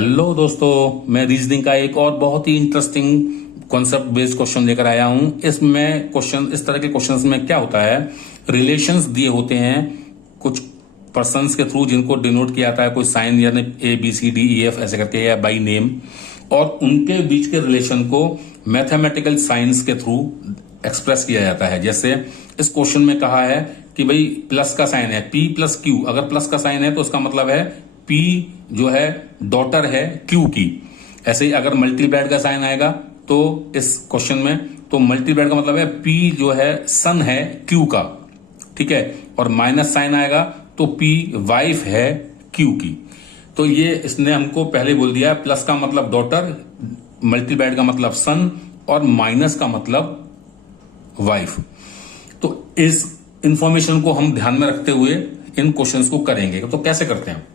Hello दोस्तों, मैं reasoning का एक और बहुत ही इंटरेस्टिंग कॉन्सेप्ट बेस्ड क्वेश्चन लेकर आया हूं। इसमें क्वेश्चन इस तरह के क्वेश्चंस में क्या होता है, रिलेशंस दिए होते हैं कुछ पर्सन्स के थ्रू जिनको डिनोट किया जाता है कोई साइन, यानी ABCDEF ऐसे करके या बाई नेम, और उनके बीच के रिलेशन को मैथमेटिकल साइंस के थ्रू एक्सप्रेस किया जाता है। जैसे इस क्वेश्चन में कहा है कि भाई प्लस का साइन है P प्लस Q, अगर प्लस का साइन है तो उसका मतलब है P जो है डॉटर है Q की। ऐसे ही अगर मल्टीप्लाइड का साइन आएगा तो इस क्वेश्चन में, तो मल्टीप्लाइड का मतलब है P जो है सन है Q का, ठीक है, और माइनस साइन आएगा तो P वाइफ है Q की। तो ये इसने हमको पहले बोल दिया, प्लस का मतलब डॉटर, मल्टीप्लाइड का मतलब सन, और माइनस का मतलब वाइफ। तो इस इंफॉर्मेशन को हम ध्यान में रखते हुए इन क्वेश्चंस को करेंगे। तो कैसे करते हैं,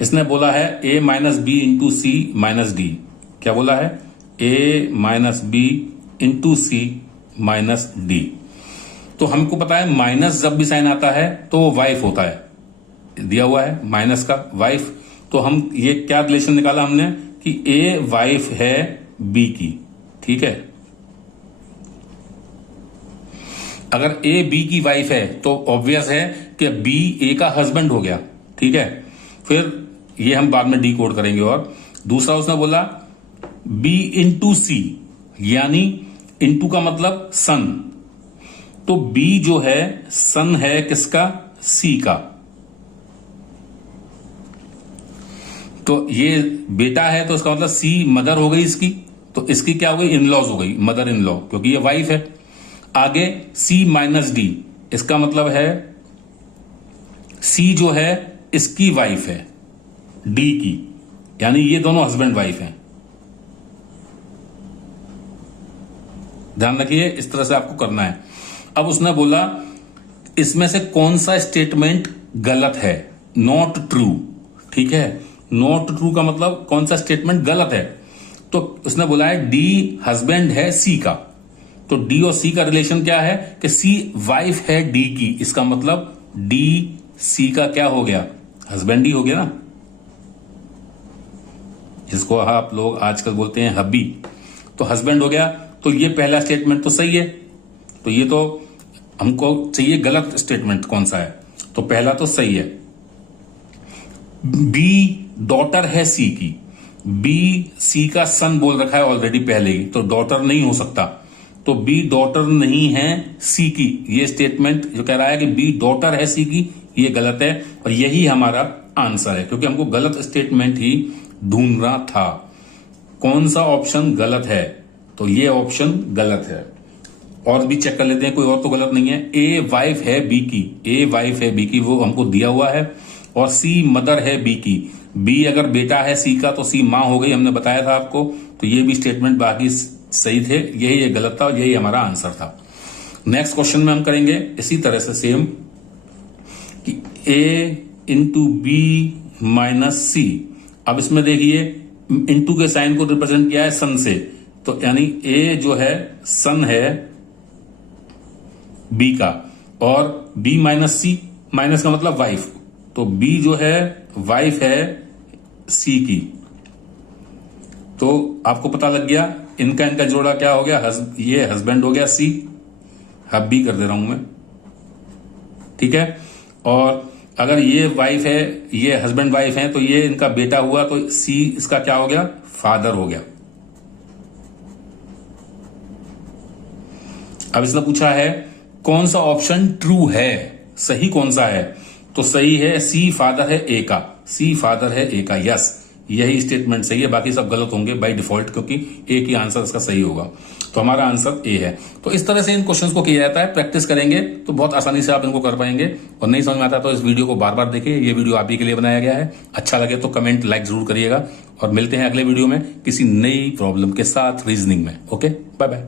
इसने बोला है A minus B into C minus D. क्या बोला है? A minus B into C minus D. तो हमको पता है माइनस जब भी साइन आता है तो वो वाइफ होता है, दिया हुआ है माइनस का वाइफ। तो हम ये क्या रिलेशन निकाला हमने कि A वाइफ है B की, ठीक है। अगर A B की वाइफ है तो ऑब्वियस है कि B A का हस्बैंड हो गया, ठीक है। फिर ये हम बाद में डिकोड करेंगे। और दूसरा उसने बोला B इंटू सी, यानी इंटू का मतलब सन, तो B जो है सन है किसका? C का। तो ये बेटा है तो इसका मतलब C मदर हो गई इसकी, तो इसकी क्या हो गई? इनलॉज हो गई, मदर इन लॉ, क्योंकि ये वाइफ है। आगे C माइनस डी, इसका मतलब है C जो है इसकी वाइफ है D की, यानी ये दोनों हस्बैंड वाइफ हैं। ध्यान रखिए, इस तरह से आपको करना है। अब उसने बोला इसमें से कौन सा स्टेटमेंट गलत है, नॉट ट्रू, ठीक है। नॉट ट्रू का मतलब कौन सा स्टेटमेंट गलत है। तो उसने बोला है D हस्बैंड है C का, तो D और C का रिलेशन क्या है कि C वाइफ है D की, इसका मतलब D C का क्या हो गया? हस्बैंड ही हो गया ना, जिसको आप लोग आजकल बोलते हैं हब्बी। तो हस्बैंड हो गया, तो ये पहला स्टेटमेंट तो सही है। तो ये तो हमको चाहिए गलत स्टेटमेंट कौन सा है, तो पहला तो सही है। B डॉटर है C की, B C का सन बोल रखा है ऑलरेडी पहले ही, तो डॉटर नहीं हो सकता। तो B डॉटर नहीं है C की, ये स्टेटमेंट जो कह रहा है कि B डॉटर है C की, ये गलत है। और यही हमारा आंसर है, क्योंकि हमको गलत स्टेटमेंट ही ढूंढना था। कौन सा ऑप्शन गलत है? तो ये ऑप्शन गलत है। और भी चेक कर लेते हैं, कोई और तो गलत नहीं है। A वाइफ है B की, A वाइफ है B की, वो हमको दिया हुआ है। और C मदर है B की, B अगर बेटा है C का तो C मां हो गई, हमने बताया था आपको। तो ये भी स्टेटमेंट बाकी सही थे, यही ये गलत था और यही हमारा आंसर था। नेक्स्ट क्वेश्चन में हम करेंगे इसी तरह से सेम कि A इंटू बी माइनस सी। अब इसमें देखिए इंटू के साइन को रिप्रेजेंट किया है सन से, तो यानी A जो है सन है B का, और B माइनस सी, माइनस का मतलब वाइफ, तो B जो है वाइफ है C की। तो आपको पता लग गया इनका जोड़ा क्या हो गया, ये हस्बैंड हो गया C, हब्बी कर दे रहा हूं मैं, ठीक है। और अगर ये वाइफ है, ये हस्बैंड वाइफ है, तो ये इनका बेटा हुआ, तो C इसका क्या हो गया? फादर हो गया। अब इसने पूछा है कौन सा ऑप्शन ट्रू है, सही कौन सा है? तो सही है C फादर है A का, C फादर है A का, यस, यही स्टेटमेंट सही है। बाकी सब गलत होंगे बाय डिफॉल्ट, क्योंकि A की आंसर इसका सही होगा। तो हमारा आंसर A है। तो इस तरह से इन क्वेश्चंस को किया जाता है, प्रैक्टिस करेंगे तो बहुत आसानी से आप इनको कर पाएंगे। और नहीं समझ में आता तो इस वीडियो को बार बार देखिए, ये वीडियो आप ही के लिए बनाया गया है। अच्छा लगे तो कमेंट लाइक जरूर करिएगा, और मिलते हैं अगले वीडियो में किसी नई प्रॉब्लम के साथ रीजनिंग में। Okay, bye bye.